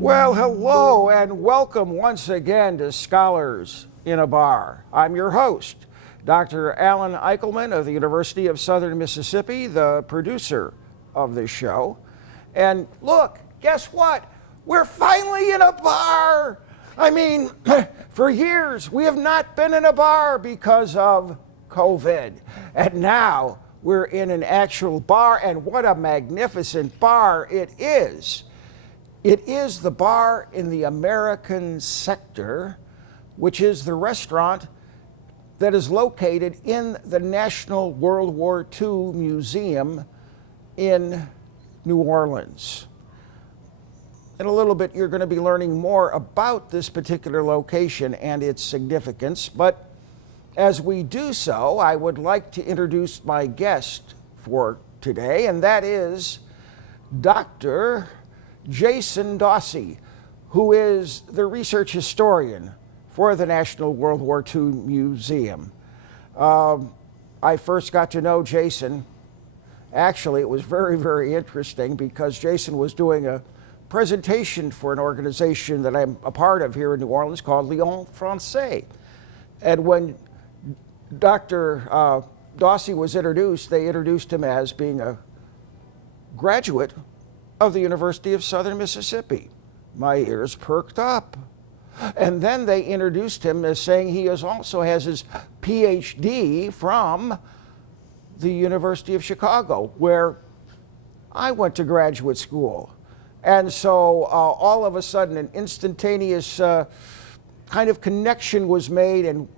Well, hello and welcome once again to Scholars in a Bar. I'm your host, Dr. Alan Eichelman of the University of Southern Mississippi, the producer of this show. And look, guess what? We're finally in a bar. I mean, for years we have not been in a bar because of COVID. And now we're in an actual bar, and what a magnificent bar it is. It is the bar in the American sector, which is the restaurant that is located in the National World War II Museum in New Orleans. In a little bit, you're going to be learning more about this particular location and its significance, but as we do so, I would like to introduce my guest for today, and that is Dr. Jason Dawsey, who is the research historian for the National World War II Museum. I first got to know Jason. Actually, it was very, very interesting because Jason was doing a presentation for an organization that I'm a part of here in New Orleans called Lyon Francais. And when Dr. Dawsey was introduced, they introduced him as being a graduate of the University of Southern Mississippi. My ears perked up. And then they introduced him as saying he also has his Ph.D. from the University of Chicago, where I went to graduate school. And so all of a sudden an instantaneous kind of connection was made, and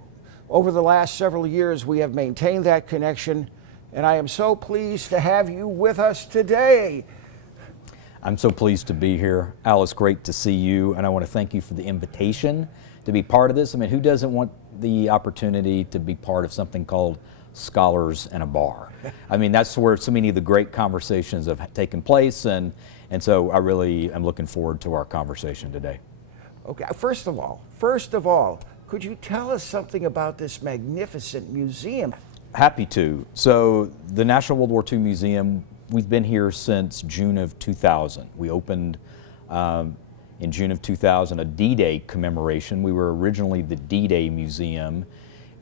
over the last several years we have maintained that connection, and I am so pleased to have you with us today. I'm so pleased to be here. Alice, great to see you, and I want to thank you for the invitation to be part of this. I mean, who doesn't want the opportunity to be part of something called Scholars in a Bar? I mean, that's where so many of the great conversations have taken place, and so I really am looking forward to our conversation today. Okay, first of all, could you tell us something about this magnificent museum? Happy to. So the National World War II Museum, we've been here since June of 2000. We opened in June of 2000 a D-Day commemoration. We were originally the D-Day Museum,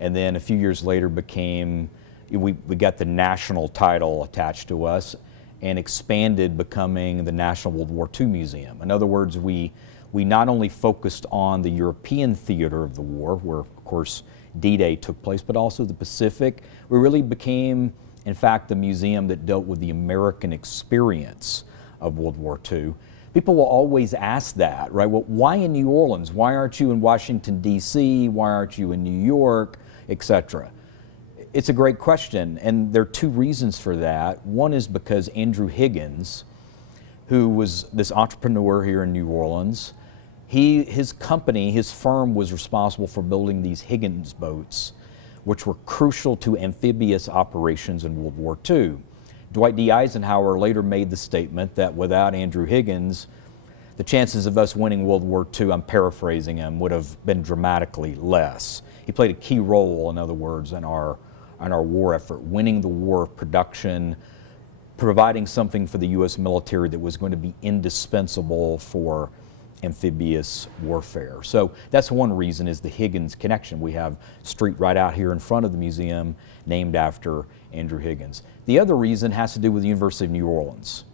and then a few years later we got the national title attached to us and expanded, becoming the National World War II Museum. In other words, we not only focused on the European theater of the war, where of course D-Day took place, but also the Pacific. We really became, in fact, the museum that dealt with the American experience of World War II. People will always ask that, right? Well, why in New Orleans? Why aren't you in Washington, D.C.? Why aren't you in New York, etc.? It's a great question, and there are two reasons for that. One is because Andrew Higgins, who was this entrepreneur here in New Orleans, his company, his firm, was responsible for building these Higgins boats, which were crucial to amphibious operations in World War II. Dwight D. Eisenhower later made the statement that without Andrew Higgins, the chances of us winning World War II, I'm paraphrasing him, would have been dramatically less. He played a key role, in other words, in our war effort, winning the war of production, providing something for the U.S. military that was going to be indispensable for amphibious warfare. So that's one reason, is the Higgins connection. We have a street right out here in front of the museum named after Andrew Higgins. The other reason has to do with the University of New Orleans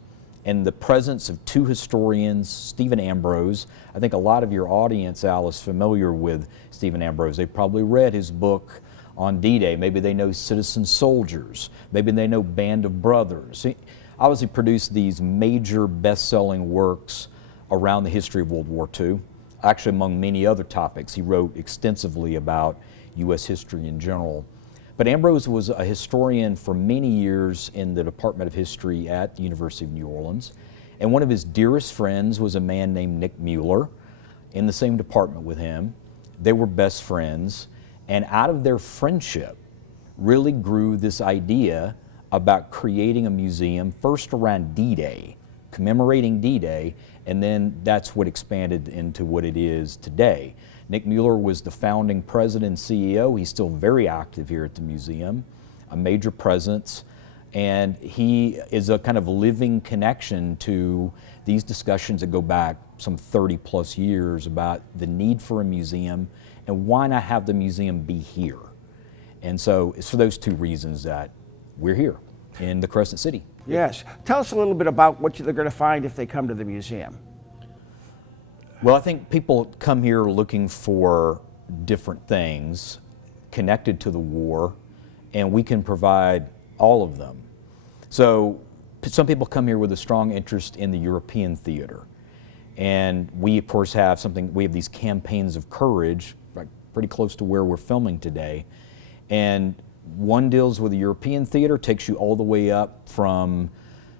and the presence of two historians, Stephen Ambrose. I think a lot of your audience, Al, is familiar with Stephen Ambrose. They've probably read his book on D-Day. Maybe they know Citizen Soldiers. Maybe they know Band of Brothers. He obviously produced these major best-selling works around the history of World War II. Actually, among many other topics, he wrote extensively about U.S. history in general. But Ambrose was a historian for many years in the Department of History at the University of New Orleans. And one of his dearest friends was a man named Nick Mueller. in the same department with him. They were best friends, and out of their friendship really grew this idea about creating a museum, first around D-Day, commemorating D-Day, and then that's what expanded into what it is today. Nick Mueller was the founding president and CEO. He's still very active here at the museum, a major presence, and he is a kind of living connection to these discussions that go back some 30 plus years about the need for a museum and why not have the museum be here. And so it's for those two reasons that we're here in the Crescent City. Yes. Tell us a little bit about what they're going to find if they come to the museum. Well, I think people come here looking for different things connected to the war, and we can provide all of them. So some people come here with a strong interest in the European theater. And we, of course, we have these campaigns of courage, like pretty close to where we're filming today. And one deals with the European theater, takes you all the way up from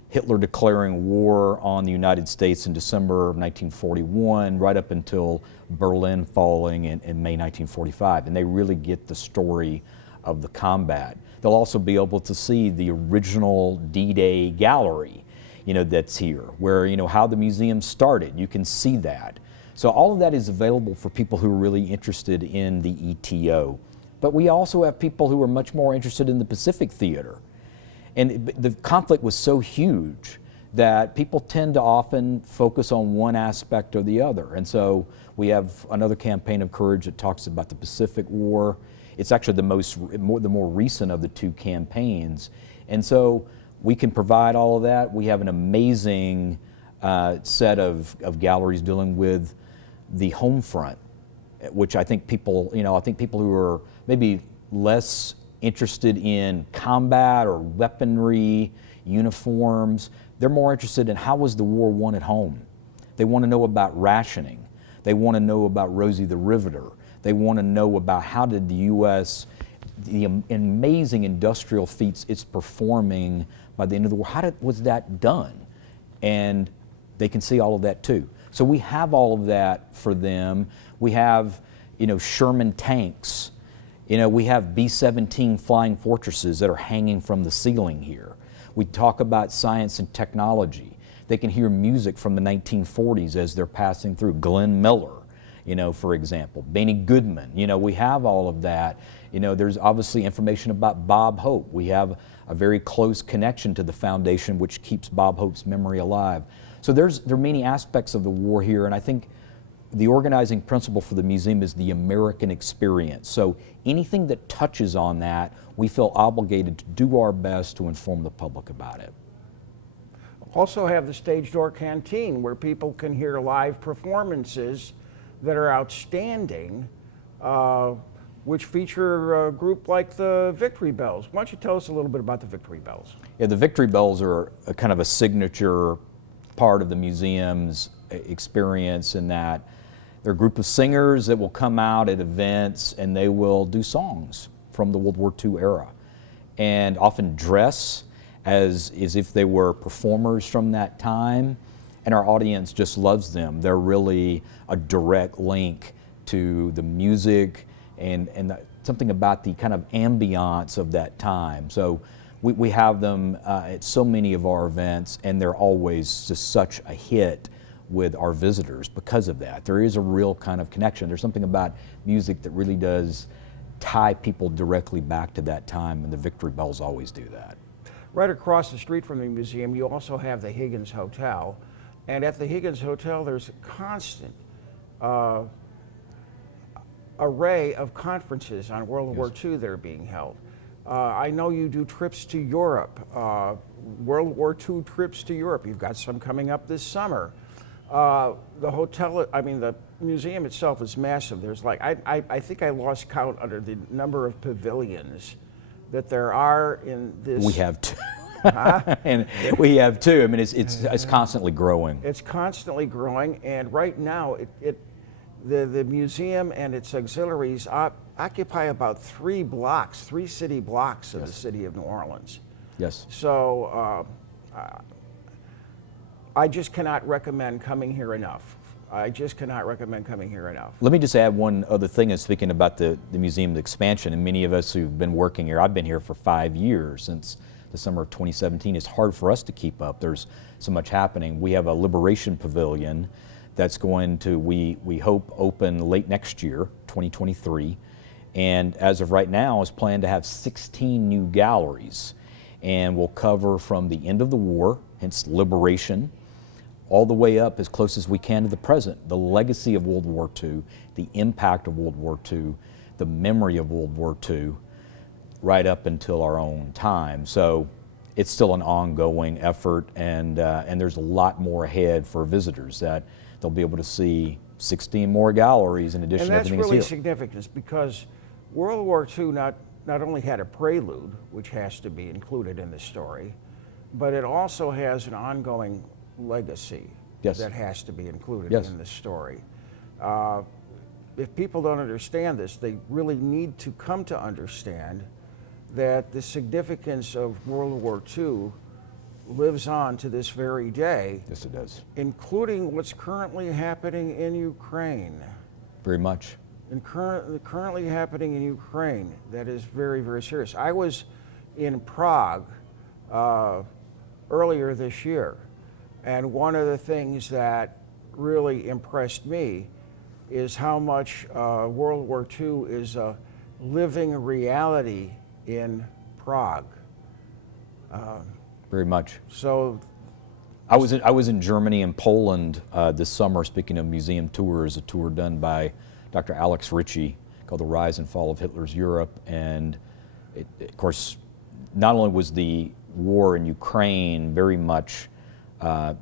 Hitler declaring war on the United States in December of 1941, right up until Berlin falling in May 1945. And they really get the story of the combat. They'll also be able to see the original D-Day gallery, that's here, where, how the museum started. You can see that. So all of that is available for people who are really interested in the ETO. But we also have people who are much more interested in the Pacific Theater. And the conflict was so huge that people tend to often focus on one aspect or the other. And so we have another campaign of courage that talks about the Pacific War. It's actually the more recent of the two campaigns. And so we can provide all of that. We have an amazing set of galleries dealing with the home front, which I think people who are maybe less interested in combat or weaponry, uniforms, they're more interested in how was the war won at home. They want to know about rationing. They want to know about Rosie the Riveter. They want to know about how did the U.S., the amazing industrial feats it's performing by the end of the war, was that done? And they can see all of that too. So we have all of that for them. We have, Sherman tanks. We have B-17 flying fortresses that are hanging from the ceiling here. We talk about science and technology. They can hear music from the 1940s as they're passing through. Glenn Miller, for example. Benny Goodman, we have all of that. There's obviously information about Bob Hope. We have a very close connection to the foundation which keeps Bob Hope's memory alive. So there are many aspects of the war here, and I think the organizing principle for the museum is the American experience. So anything that touches on that, we feel obligated to do our best to inform the public about it. Also have the Stage Door Canteen where people can hear live performances that are outstanding, which feature a group like the Victory Bells. Why don't you tell us a little bit about the Victory Bells? Yeah, the Victory Bells are a kind of a signature part of the museum's experience in that they're a group of singers that will come out at events and they will do songs from the World War II era and often dress as if they were performers from that time, and our audience just loves them. They're really a direct link to the music and something about the kind of ambiance of that time. So we have them at so many of our events, and they're always just such a hit with our visitors because of that. There is a real kind of connection. There's something about music that really does tie people directly back to that time, and the Victory Bells always do that. Right across the street from the museum, you also have the Higgins Hotel. And at the Higgins Hotel, there's a constant array of conferences on World War II that are being held. I know you do trips to Europe, World War II trips to Europe. You've got some coming up this summer. The museum itself is massive. There's I think I lost count under the number of pavilions that there are in this. We have two. And we have two. I mean, it's constantly growing. It's constantly growing, and right now the museum and its auxiliaries occupy about 3 city blocks of the city of New Orleans. Yes. So I just cannot recommend coming here enough. I just cannot recommend coming here enough. Let me just add one other thing, and speaking about the museum's expansion, and many of us who've been working here, I've been here for 5 years, since the summer of 2017. It's hard for us to keep up. There's so much happening. We have a Liberation Pavilion that's going to, we hope, open late next year, 2023. And as of right now, is planned to have 16 new galleries. And will cover from the end of the war, hence liberation, all the way up as close as we can to the present. The legacy of World War II, the impact of World War II, the memory of World War II, right up until our own time. So it's still an ongoing effort, and there's a lot more ahead for visitors, that they'll be able to see 16 more galleries in addition to everything that's really that's here. significant, because World War II not only had a prelude, which has to be included in the story, but it also has an ongoing legacy Yes. that has to be included Yes. in the story. If people don't understand this, they really need to come to understand that the significance of World War II lives on to this very day, Yes, it does. including what's currently happening in Ukraine. Very much. Currently happening in Ukraine, that is very, very serious. I was in Prague earlier this year, and one of the things that really impressed me is how much World War II is a living reality in Prague. Very much. So I was in Germany and Poland this summer, speaking of museum tours, a tour done by Dr. Alex Ritchie called The Rise and Fall of Hitler's Europe. And of course, not only was the war in Ukraine very much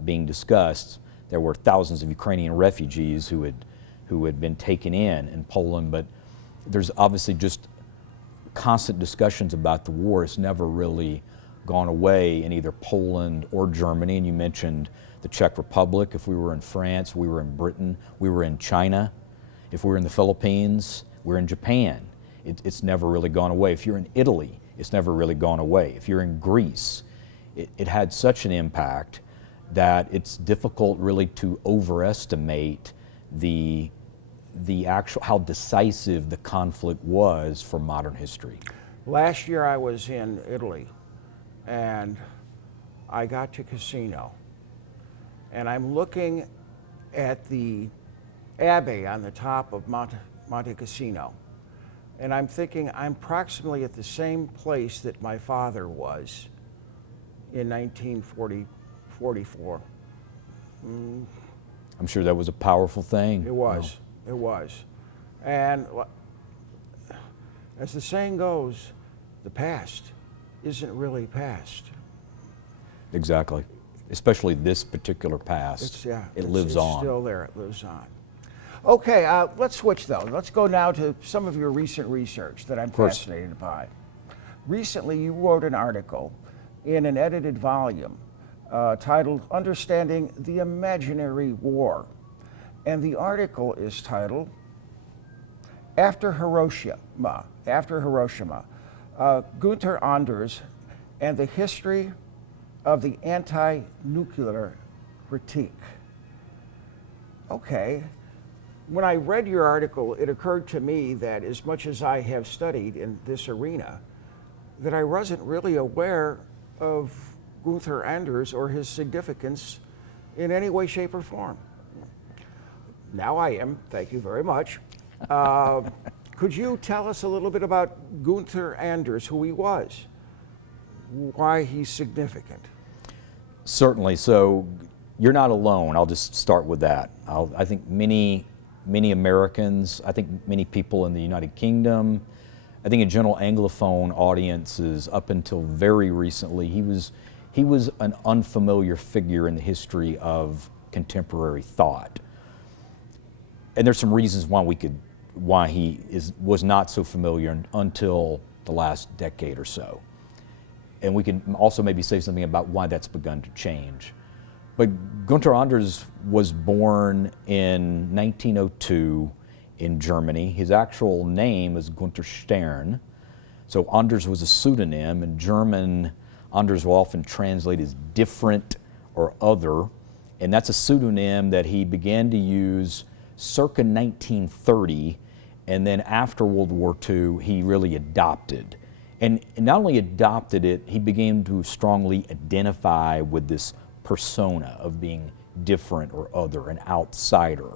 being discussed, there were thousands of Ukrainian refugees who had been taken in Poland, but there's obviously just constant discussions about the war. It's never really gone away in either Poland or Germany. And you mentioned the Czech Republic. If we were in France, we were in Britain, we were in China. If we were in the Philippines, we're in Japan. It's never really gone away. If you're in Italy, it's never really gone away. If you're in Greece, it had such an impact that it's difficult really to overestimate the actual, how decisive the conflict was for modern history. last year I was in Italy, and I got to Cassino, and I'm looking at the Abbey on the top of Monte Cassino, and I'm thinking I'm approximately at the same place that my father was in 1944. I'm sure that was a powerful thing. It was. It was. And as the saying goes, the past isn't really past. Exactly. Especially this particular past. It lives on. It's still there. It lives on. Okay, let's switch though. Let's go now to some of your recent research that I'm fascinated by. Recently, you wrote an article in an edited volume titled "Understanding the Imaginary War," and the article is titled "After Hiroshima." Gunther Anders and the History of the Anti-Nuclear Critique. Okay. When I read your article, it occurred to me that as much as I have studied in this arena, that I wasn't really aware of Gunther Anders or his significance in any way, shape, or form. Now I am. Thank you very much. Could you tell us a little bit about Gunther Anders, who he was, why he's significant? Certainly. So you're not alone. I'll just start with that. I think many Americans, I think many people in the United Kingdom, I think in general Anglophone audiences up until very recently, he was an unfamiliar figure in the history of contemporary thought. And there's some reasons why he was not so familiar until the last decade or so. And we can also maybe say something about why that's begun to change. But Gunther Anders was born in 1902 in Germany. His actual name is Gunther Stern. So Anders was a pseudonym. In German, Anders will often translate as different or other. And that's a pseudonym that he began to use circa 1930, and then after World War II, he really adopted. And not only adopted it, he began to strongly identify with this persona of being different or other, an outsider.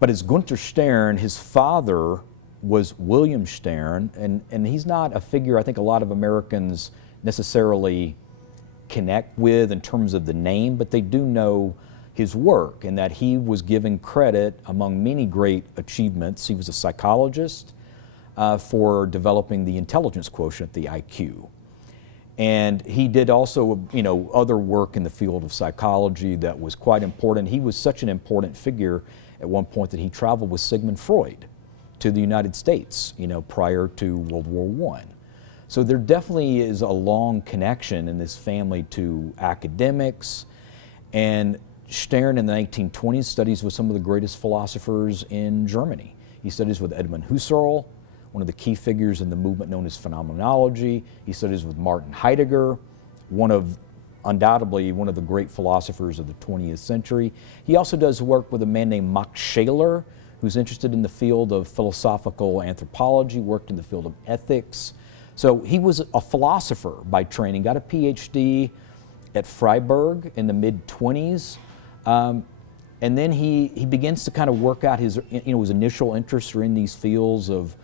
But as Gunther Stern, his father was William Stern, and he's not a figure I think a lot of Americans necessarily connect with in terms of the name, but they do know his work and that he was given credit among many great achievements. He was a psychologist for developing the intelligence quotient, the IQ. And he did also, other work in the field of psychology that was quite important. He was such an important figure at one point that he traveled with Sigmund Freud to the United States, prior to World War I. So there definitely is a long connection in this family to academics, and Stern in the 1920s studies with some of the greatest philosophers in Germany. He studies with Edmund Husserl, one of the key figures in the movement known as phenomenology. He studies with Martin Heidegger, undoubtedly one of the great philosophers of the 20th century. He also does work with a man named Max Scheler, who's interested in the field of philosophical anthropology, worked in the field of ethics. So he was a philosopher by training, got a Ph.D. at Freiburg in the mid-20s. And then he begins to kind of work out his initial interests are in these fields of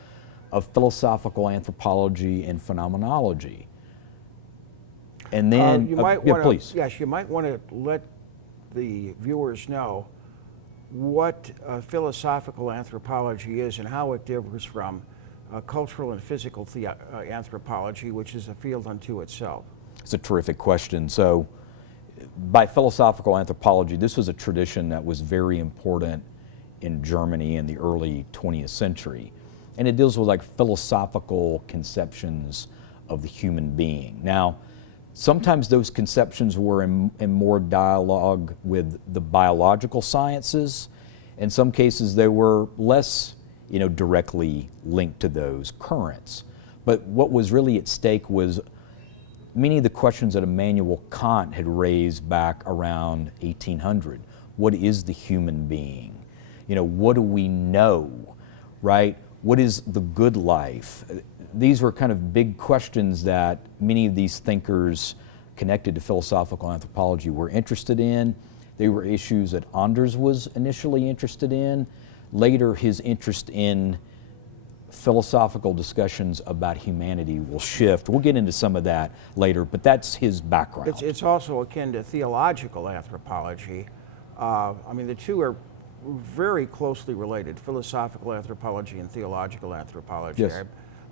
philosophical anthropology and phenomenology. And then, you might please. Yes, you might want to let the viewers know what philosophical anthropology is and how it differs from cultural and physical anthropology, which is a field unto itself. It's a terrific question. So, by philosophical anthropology, this was a tradition that was very important in Germany in the early 20th century. And it deals with like philosophical conceptions of the human being. Now, sometimes those conceptions were in more dialogue with the biological sciences. In some cases, they were less directly linked to those currents. But what was really at stake was many of the questions that Immanuel Kant had raised back around 1800. What is the human being? What do we know, right? What is the good life? These were kind of big questions that many of these thinkers connected to philosophical anthropology were interested in. They were issues that Anders was initially interested in. Later, his interest in philosophical discussions about humanity will shift. We'll get into some of that later, but that's his background. It's also akin to theological anthropology. The two are very closely related, philosophical anthropology and theological anthropology. Yes.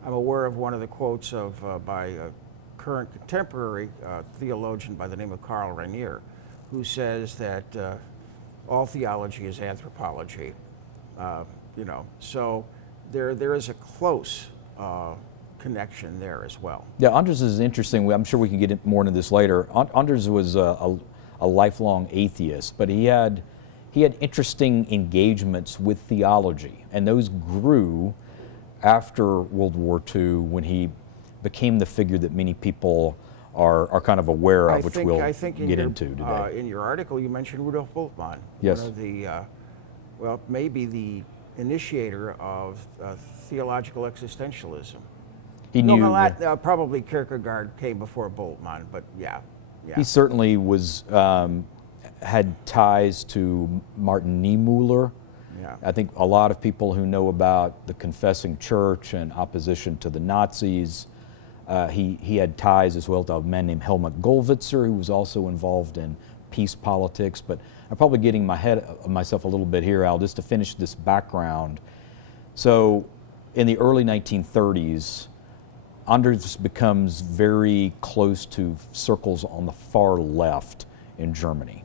I'm aware of one of the quotes by a current contemporary theologian by the name of Karl Rainier, who says that all theology is anthropology. So there is a close connection there as well. Yeah, Anders is interesting. I'm sure we can get more into this later. Anders was a lifelong atheist, but he had interesting engagements with theology, and those grew after World War II when he became the figure that many people are kind of aware of, which we'll get into today. In your article, you mentioned Rudolf Bultmann, yes. One of the, maybe the initiator of theological existentialism. He knew. Probably Kierkegaard came before Bultmann, but yeah. He certainly was had ties to Martin Niemöller. Yeah. I think a lot of people who know about the confessing church and opposition to the Nazis, he had ties as well to a man named Helmut Gollwitzer, who was also involved in peace politics. But I'm probably getting myself a little bit here, Al, just to finish this background. So in the early 1930s, Anders becomes very close to circles on the far left in Germany.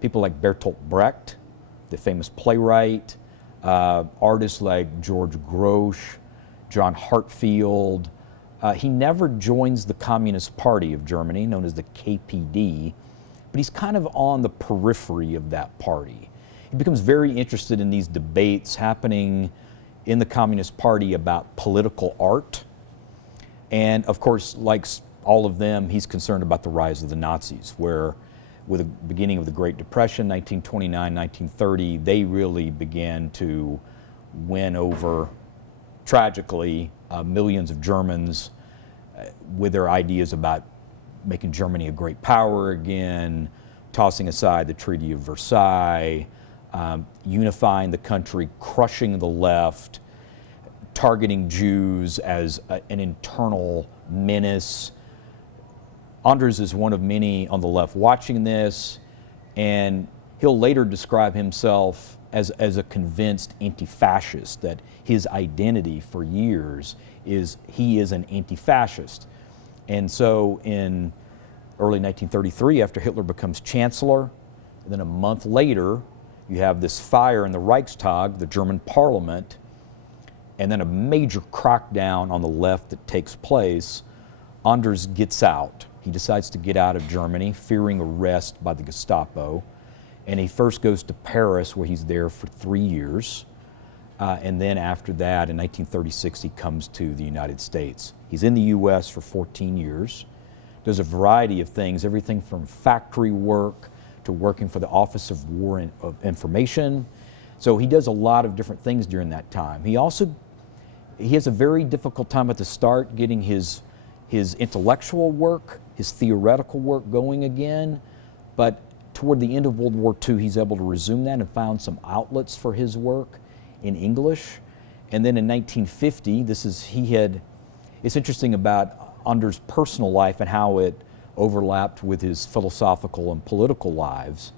People like Bertolt Brecht, the famous playwright, artists like George Grosz, John Hartfield. He never joins the Communist Party of Germany, known as the KPD, but he's kind of on the periphery of that party. He becomes very interested in these debates happening in the Communist Party about political art. And of course, like all of them, he's concerned about the rise of the Nazis, where with the beginning of the Great Depression, 1929, 1930, they really began to win over, tragically, millions of Germans with their ideas about making Germany a great power again, tossing aside the Treaty of Versailles, unifying the country, crushing the left, targeting Jews as an internal menace. Anders is one of many on the left watching this, and he'll later describe himself as a convinced anti-fascist, that his identity for years is he is an anti-fascist. And so in early 1933, after Hitler becomes chancellor, then a month later, you have this fire in the Reichstag, the German parliament, and then a major crackdown on the left that takes place. Anders gets out. He decides to get out of Germany, fearing arrest by the Gestapo. And he first goes to Paris, where he's there for 3 years. And then after that, in 1936, he comes to the United States. He's in the U.S. for 14 years. Does a variety of things, everything from factory work to working for the Office of War of Information. So he does a lot of different things during that time. He has a very difficult time at the start getting his intellectual work, his theoretical work going again, but toward the end of World War II, he's able to resume that and found some outlets for his work in English. And then in 1950, it's interesting about Anders' personal life and how it overlapped with his philosophical and political lives.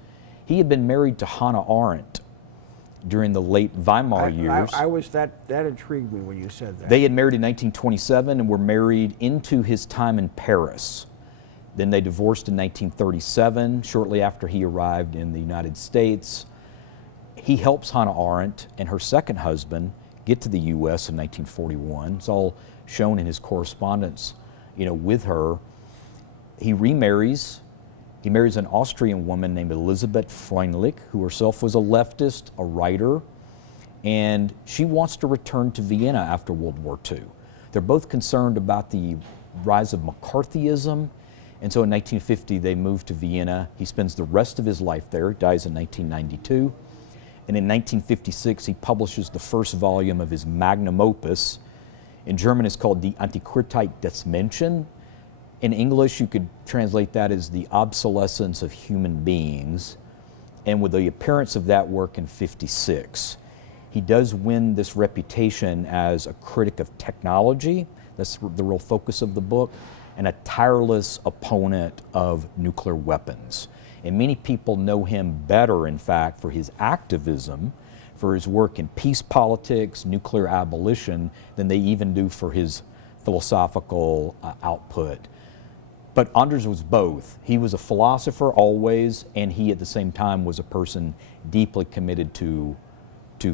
He had been married to Hannah Arendt during the late Weimar years. That intrigued me when you said that. They had married in 1927 and were married into his time in Paris. Then they divorced in 1937, shortly after he arrived in the United States. He helps Hannah Arendt and her second husband get to the U.S. in 1941. It's all shown in his correspondence, with her. He remarries. He marries an Austrian woman named Elisabeth Freundlich, who herself was a leftist, a writer, and she wants to return to Vienna after World War II. They're both concerned about the rise of McCarthyism, and so in 1950 they move to Vienna. He spends the rest of his life there. He dies in 1992. And in 1956 he publishes the first volume of his magnum opus. In German it's called Die Antiquität des Menschen. In English you could translate that as The Obsolescence of Human Beings. And with the appearance of that work in 1956, he does win this reputation as a critic of technology. That's the real focus of the book. And a tireless opponent of nuclear weapons. And many people know him better, in fact, for his activism, for his work in peace politics, nuclear abolition, than they even do for his philosophical output. But Anders was both. He was a philosopher always, and he at the same time was a person deeply committed to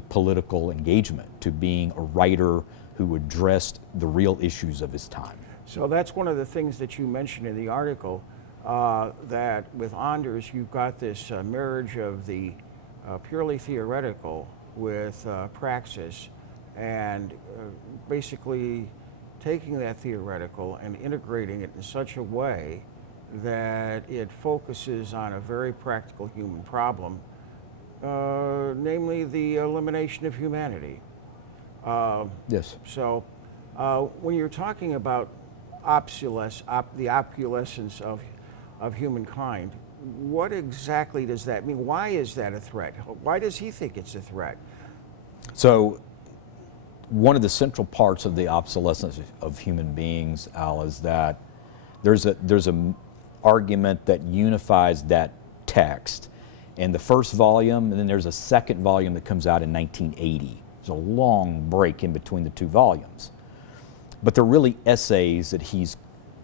political engagement, to being a writer who addressed the real issues of his time. So that's one of the things that you mentioned in the article, that with Anders you've got this marriage of the purely theoretical with praxis, and basically taking that theoretical and integrating it in such a way that it focuses on a very practical human problem, namely the elimination of humanity. Yes. So when you're talking about the opulescence of humankind, what exactly does that mean? Why is that a threat? Why does he think it's a threat? So one of the central parts of the obsolescence of human beings, Al, is that there's an argument that unifies that text. And the first volume, and then there's a second volume that comes out in 1980. There's a long break in between the two volumes. But they're really essays that he's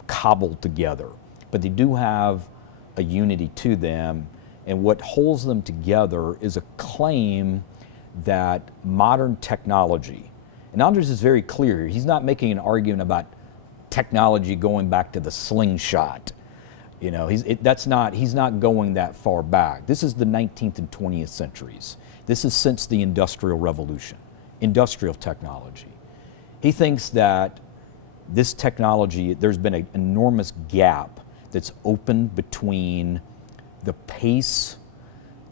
cobbled together. But they do have a unity to them, and what holds them together is a claim that modern technology, and Anders is very clear here, he's not making an argument about technology going back to the slingshot. He's not going that far back. This is the 19th and 20th centuries. This is since the Industrial Revolution, industrial technology. He thinks that this technology, there's been an enormous gap that's opened between the pace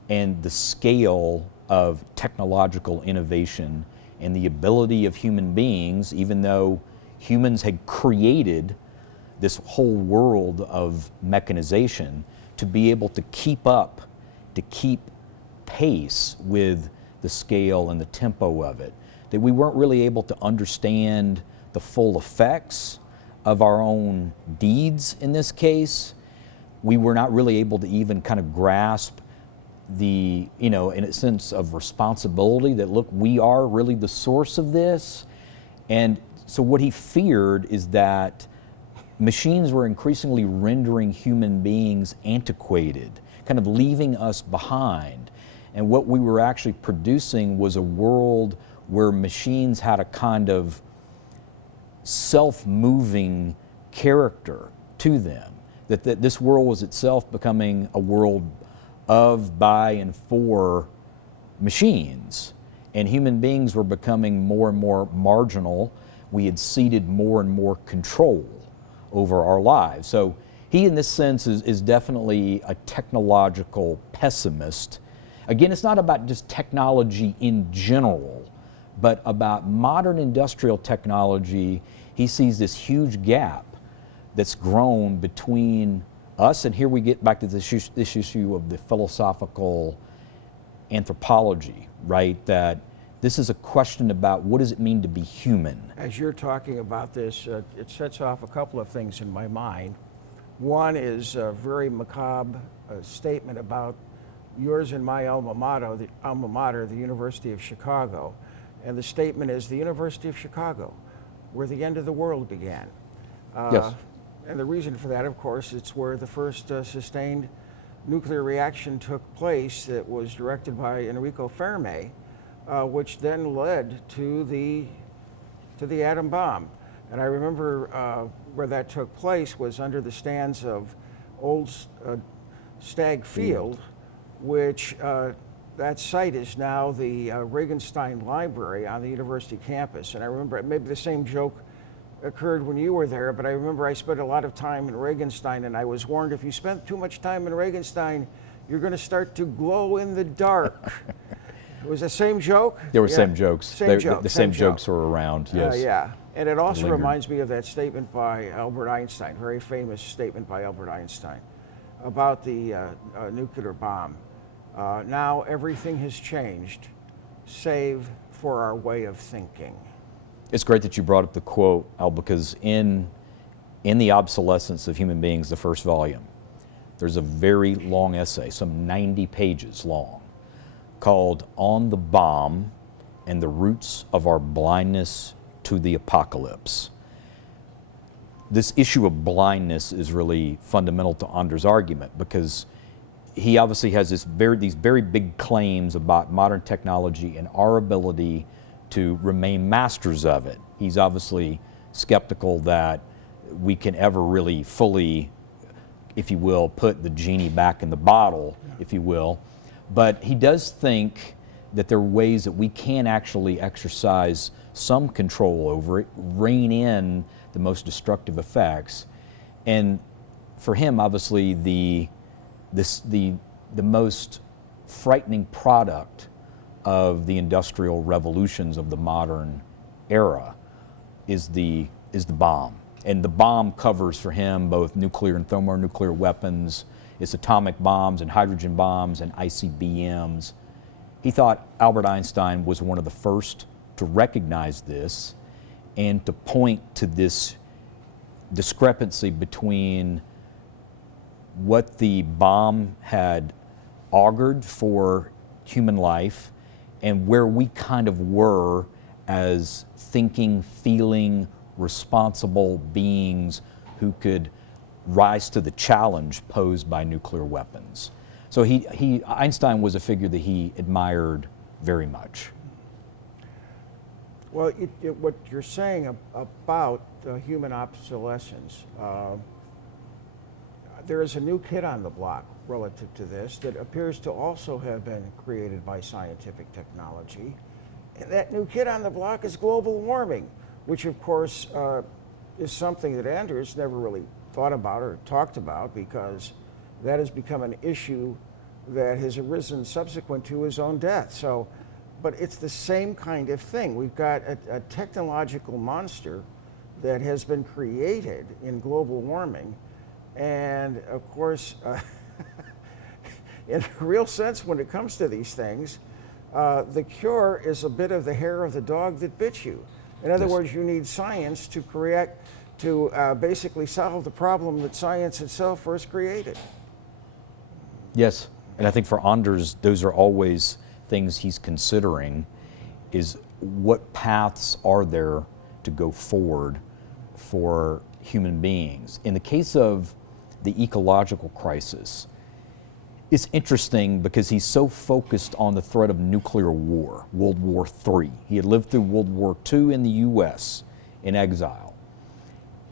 and the scale of technological innovation and the ability of human beings, even though humans had created this whole world of mechanization, to be able to keep up, to keep pace with the scale and the tempo of it, that we weren't really able to understand the full effects of our own deeds in this case. We were not really able to even kind of grasp the, in a sense of responsibility that, look, we are really the source of this. And so what he feared is that machines were increasingly rendering human beings antiquated, kind of leaving us behind. And what we were actually producing was a world where machines had a kind of self-moving character to them, that this world was itself becoming a world of, by, and for machines. And human beings were becoming more and more marginal. We had ceded more and more control over our lives. So he, in this sense, is definitely a technological pessimist. Again, it's not about just technology in general, but about modern industrial technology. He sees this huge gap that's grown between us, and here we get back to this issue of the philosophical anthropology, right? That this is a question about what does it mean to be human? As you're talking about this, it sets off a couple of things in my mind. One is a very macabre statement about yours and my alma mater, the University of Chicago. And the statement is the University of Chicago, where the end of the world began. Yes. And the reason for that, of course, it's where the first sustained nuclear reaction took place that was directed by Enrico Fermi, which then led to the atom bomb. And I remember where that took place was under the stands of old Stagg Field, which that site is now the Regenstein Library on the university campus. And I remember maybe the same joke occurred when you were there, but I remember I spent a lot of time in Regenstein, and I was warned if you spent too much time in Regenstein, you're going to start to glow in the dark. It was the same joke? There were same jokes. Same joke. The same jokes were around, yes. Yeah. And it also lingered. reminds me of that statement by Albert Einstein, very famous statement by Albert Einstein about the nuclear bomb. Now everything has changed, save for our way of thinking. It's great that you brought up the quote, Al, because in The Obsolescence of Human Beings, the first volume, there's a very long essay, some 90 pages long, called On the Bomb and the Roots of Our Blindness to the Apocalypse. This issue of blindness is really fundamental to Anders' argument, because he obviously has these very big claims about modern technology and our ability to remain masters of it. He's obviously skeptical that we can ever really fully, if you will, put the genie back in the bottle, if you will. But he does think that there are ways that we can actually exercise some control over it, rein in the most destructive effects. And for him, obviously, the most frightening product of the industrial revolutions of the modern era is the bomb. And the bomb covers for him both nuclear and thermonuclear weapons, it's atomic bombs and hydrogen bombs and ICBMs. He thought Albert Einstein was one of the first to recognize this and to point to this discrepancy between what the bomb had augured for human life and where we kind of were as thinking, feeling, responsible beings who could rise to the challenge posed by nuclear weapons. So Einstein was a figure that he admired very much. Well, what you're saying about human obsolescence, there is a new kid on the block relative to this that appears to also have been created by scientific technology. And that new kid on the block is global warming, which of course is something that Anders never really thought about or talked about, because that has become an issue that has arisen subsequent to his own death. So, but it's the same kind of thing. We've got a technological monster that has been created in global warming. And of course, in a real sense, when it comes to these things, the cure is a bit of the hair of the dog that bit you. In other words, you need science to basically solve the problem that science itself first created. Yes, and I think for Anders, those are always things he's considering, is what paths are there to go forward for human beings. In the case of the ecological crisis, it's interesting because he's so focused on the threat of nuclear war, World War III. He had lived through World War II in the US in exile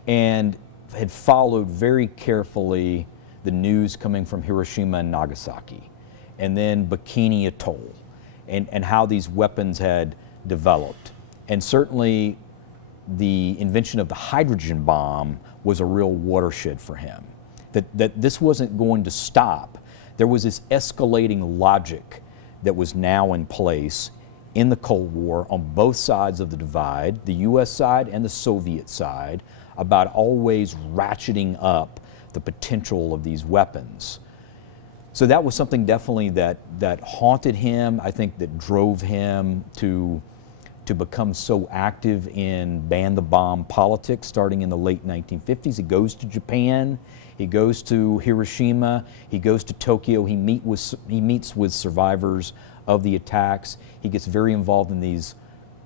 and had followed very carefully the news coming from Hiroshima and Nagasaki, and then Bikini Atoll, and how these weapons had developed. And certainly the invention of the hydrogen bomb was a real watershed for him, that this wasn't going to stop. There was this escalating logic that was now in place in the Cold War on both sides of the divide, the US side and the Soviet side, about always ratcheting up the potential of these weapons. So that was something definitely that haunted him, I think that drove him to become so active in ban the bomb politics starting in the late 1950s. He goes to Japan, he goes to Hiroshima, he goes to Tokyo, he meets with survivors of the attacks. He gets very involved in these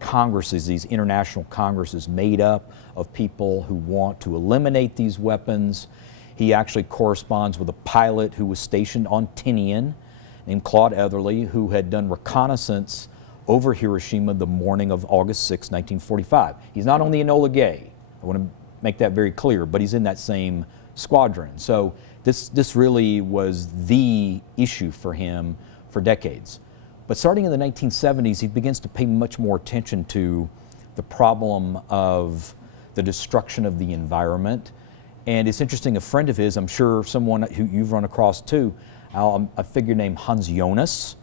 congresses, these international congresses made up of people who want to eliminate these weapons. He actually corresponds with a pilot who was stationed on Tinian named Claude Etherly, who had done reconnaissance over Hiroshima the morning of August 6, 1945. He's not on the Enola Gay, I want to make that very clear, but he's in that same squadron. So this really was the issue for him for decades. But starting in the 1970s, he begins to pay much more attention to the problem of the destruction of the environment. And it's interesting, a friend of his, I'm sure someone who you've run across too, a figure named Hans Jonas,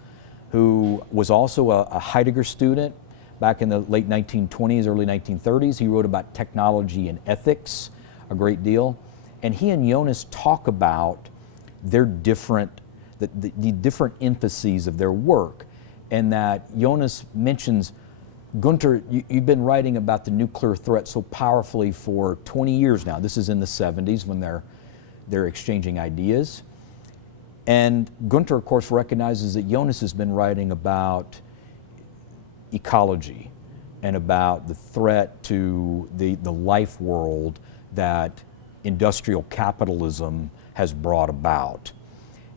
who was also a Heidegger student back in the late 1920s, early 1930s. He wrote about technology and ethics a great deal. And he and Jonas talk about their different, the different emphases of their work. And that Jonas mentions, Gunter, you've been writing about the nuclear threat so powerfully for 20 years now. This is in the 70s when they're exchanging ideas. And Gunter, of course, recognizes that Jonas has been writing about ecology and about the threat to the life world that industrial capitalism has brought about.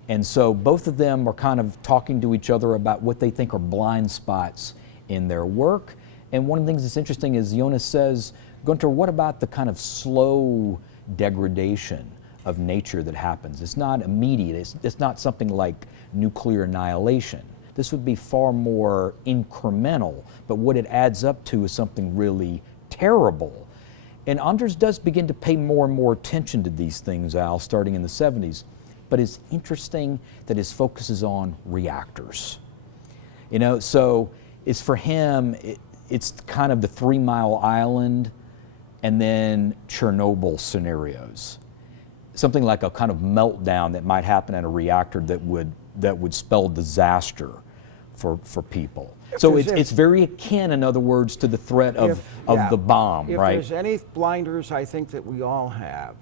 And so both of them are kind of talking to each other about what they think are blind spots in their work. And one of the things that's interesting is Jonas says, Gunter, what about the kind of slow degradation of nature that happens? It's not immediate, it's not something like nuclear annihilation. This would be far more incremental, but what it adds up to is something really terrible. And Anders does begin to pay more and more attention to these things, Al, starting in the 70s. But it's interesting that his focus is on reactors. You know, so it's for him, it's kind of the 3 Mile Island and then Chernobyl scenarios. Something like a kind of meltdown that might happen at a reactor that would spell disaster for people. So it's very akin, in other words, to the threat of the bomb, right? If there's any blinders I think that we all have,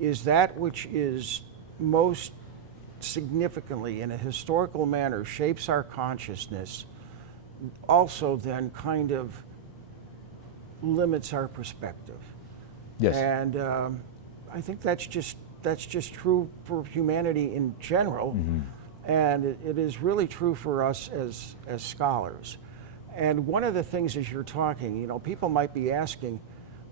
is that which is most significantly, in a historical manner, shapes our consciousness, also then kind of limits our perspective. Yes. And I think that's just true for humanity in general, and it is really true for us as scholars. And one of the things as you're talking, you know, people might be asking,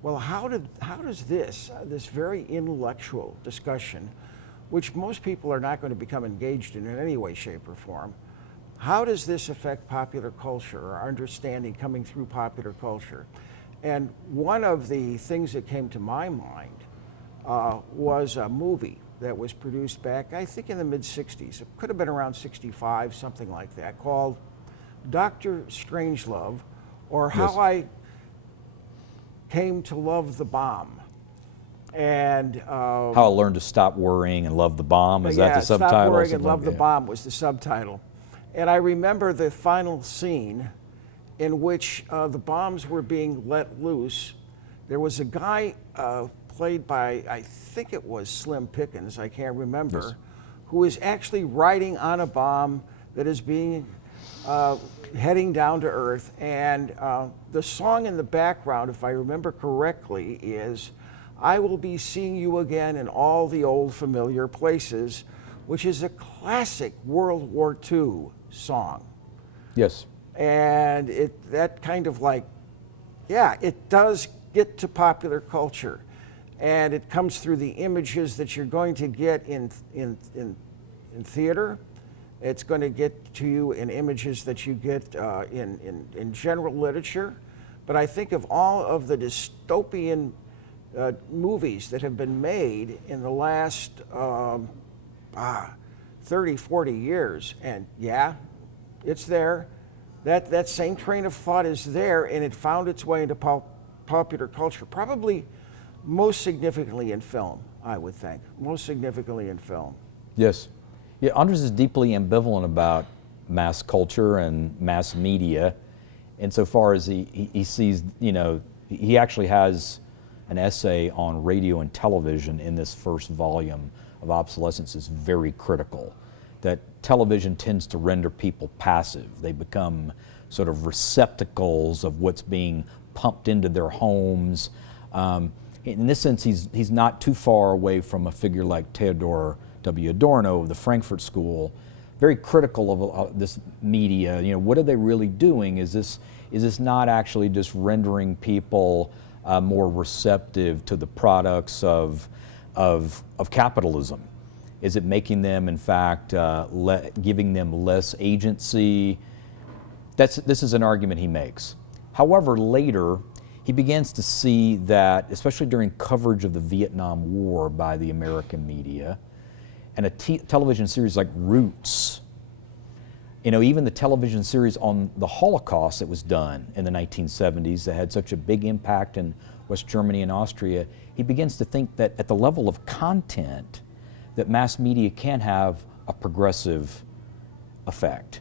well, how does this very intellectual discussion, which most people are not going to become engaged in any way, shape, or form, how does this affect popular culture or understanding coming through popular culture? And one of the things that came to my mind was a movie that was produced back, I think, in the mid-'60s. It could have been around 65, something like that, called Dr. Strangelove, or Yes. How I Came to Love the Bomb. And How I Learned to Stop Worrying and Love the Bomb. Is that yeah, the subtitle? Stop Worrying and Something Love the like that? Bomb was the subtitle. And I remember the final scene in which the bombs were being let loose. There was a guy played by, I think it was Slim Pickens, I can't remember, Yes. who is actually riding on a bomb that is being heading down to Earth. And the song in the background, if I remember correctly, is I Will Be Seeing You Again in All the Old Familiar Places, which is a classic World War II song. Yes. And that kind of like, yeah, it does get to popular culture. And it comes through the images that you're going to get in theater. It's going to get to you in images that you get in general literature. But I think of all of the dystopian movies that have been made in the last 30, 40 years, and yeah, it's there. That same train of thought is there, and it found its way into popular culture, probably most significantly in film, I would think. Most significantly in film. Yes. Yeah, Anders is deeply ambivalent about mass culture and mass media insofar as he sees, you know, he actually has an essay on radio and television in this first volume of Obsolescence is very critical. That television tends to render people passive. They become sort of receptacles of what's being pumped into their homes. In this sense, he's not too far away from a figure like Theodor W. Adorno of the Frankfurt School, very critical of this media. You know, what are they really doing? Is this not actually just rendering people more receptive to the products of capitalism? Is it making them, in fact, giving them less agency? This is an argument he makes. However, later, he begins to see that, especially during coverage of the Vietnam War by the American media, and a television series like Roots, you know, even the television series on the Holocaust that was done in the 1970s that had such a big impact in West Germany and Austria, he begins to think that at the level of content, that mass media can have a progressive effect.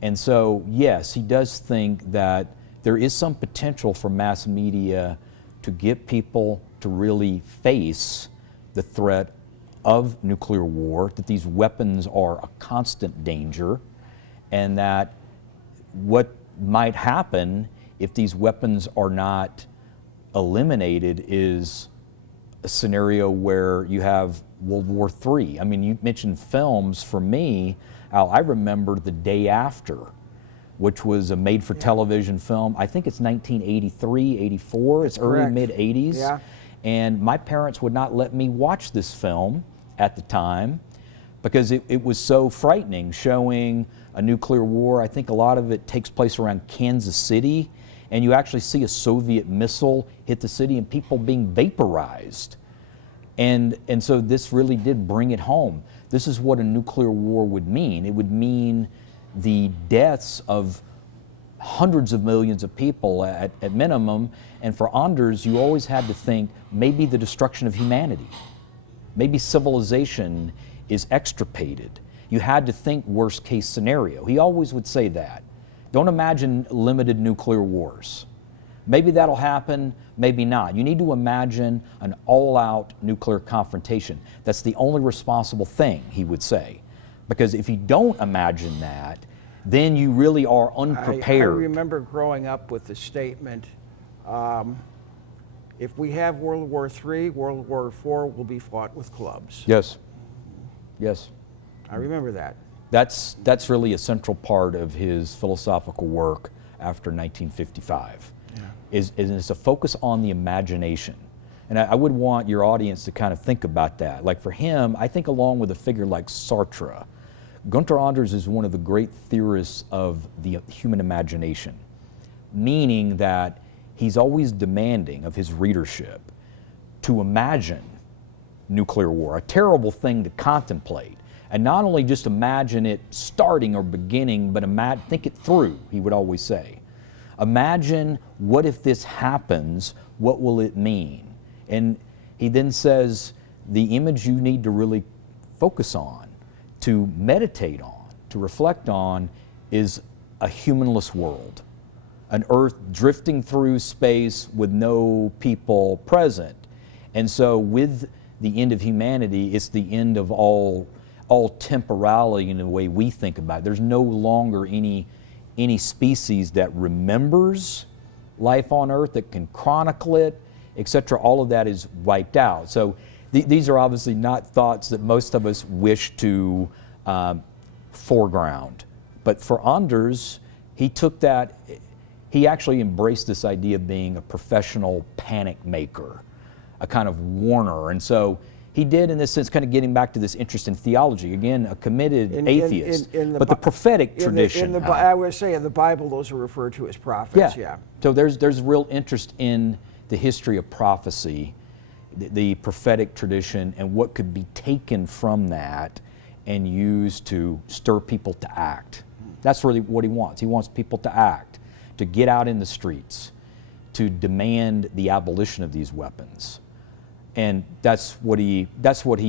And so, yes, he does think that there is some potential for mass media to get people to really face the threat of nuclear war, that these weapons are a constant danger, and that what might happen if these weapons are not eliminated is a scenario where you have World War III. I mean, you mentioned films. For me, Al, I remember The Day After, which was a made-for-television film. I think it's 1983, 84. It's early, Correct. mid-'80s. Yeah. And my parents would not let me watch this film at the time because it was so frightening, showing a nuclear war. I think a lot of it takes place around Kansas City, and you actually see a Soviet missile hit the city and people being vaporized. And so this really did bring it home. This is what a nuclear war would mean. It would mean the deaths of hundreds of millions of people at minimum. And for Anders, you always had to think maybe the destruction of humanity. Maybe civilization is extirpated. You had to think worst case scenario. He always would say that. Don't imagine limited nuclear wars. Maybe that'll happen, maybe not. You need to imagine an all-out nuclear confrontation. That's the only responsible thing, he would say. Because if you don't imagine that, then you really are unprepared. I remember growing up with the statement, if we have World War III, World War IV will be fought with clubs. Yes. Yes. I remember that. That's really a central part of his philosophical work after 1955. Is a focus on the imagination. And I would want your audience to kind of think about that. Like for him, I think along with a figure like Sartre, Gunther Anders is one of the great theorists of the human imagination, meaning that he's always demanding of his readership to imagine nuclear war, a terrible thing to contemplate. And not only just imagine it starting or beginning, but think it through, he would always say. Imagine, what if this happens, what will it mean? And he then says, the image you need to really focus on, to meditate on, to reflect on, is a humanless world. An Earth drifting through space with no people present. And so with the end of humanity, it's the end of all temporality in the way we think about it. There's no longer any species that remembers life on Earth, that can chronicle it, etc. All of that is wiped out. So these are obviously not thoughts that most of us wish to foreground. But for Anders, he took that, he actually embraced this idea of being a professional panic maker, a kind of warner. And so he did, in this sense, kind of getting back to this interest in theology. Again, a committed atheist, but the prophetic tradition. I would say in the Bible, those are referred to as prophets, yeah. So there's real interest in the history of prophecy, the prophetic tradition, and what could be taken from that and used to stir people to act. That's really what he wants. He wants people to act, to get out in the streets, to demand the abolition of these weapons. And that's what he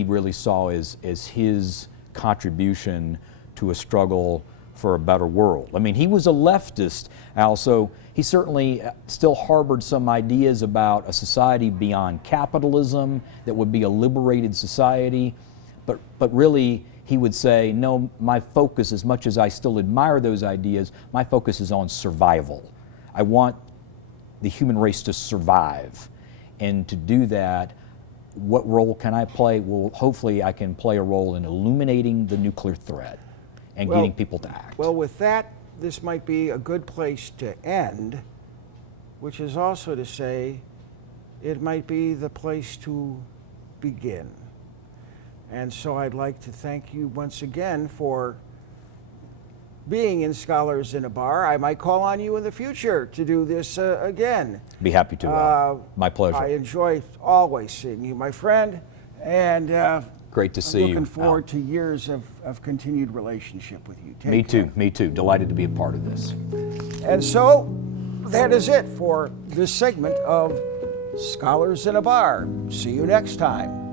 really saw as his contribution to a struggle for a better world. I mean, he was a leftist, Al, so he certainly still harbored some ideas about a society beyond capitalism that would be a liberated society, but really he would say, no, my focus, as much as I still admire those ideas, my focus is on survival. I want the human race to survive, and to do that, what role can I play? Well, hopefully I can play a role in illuminating the nuclear threat and getting people to act. Well, with that, this might be a good place to end, which is also to say it might be the place to begin. And so I'd like to thank you once again for being in Scholars in a Bar. I might call on you in the future to do this again. Be happy to. My pleasure. I enjoy always seeing you, my friend, and great to see you. Looking forward to years of continued relationship with you. Me too, me too. Delighted to be a part of this. And so that is it for this segment of Scholars in a Bar. See you next time.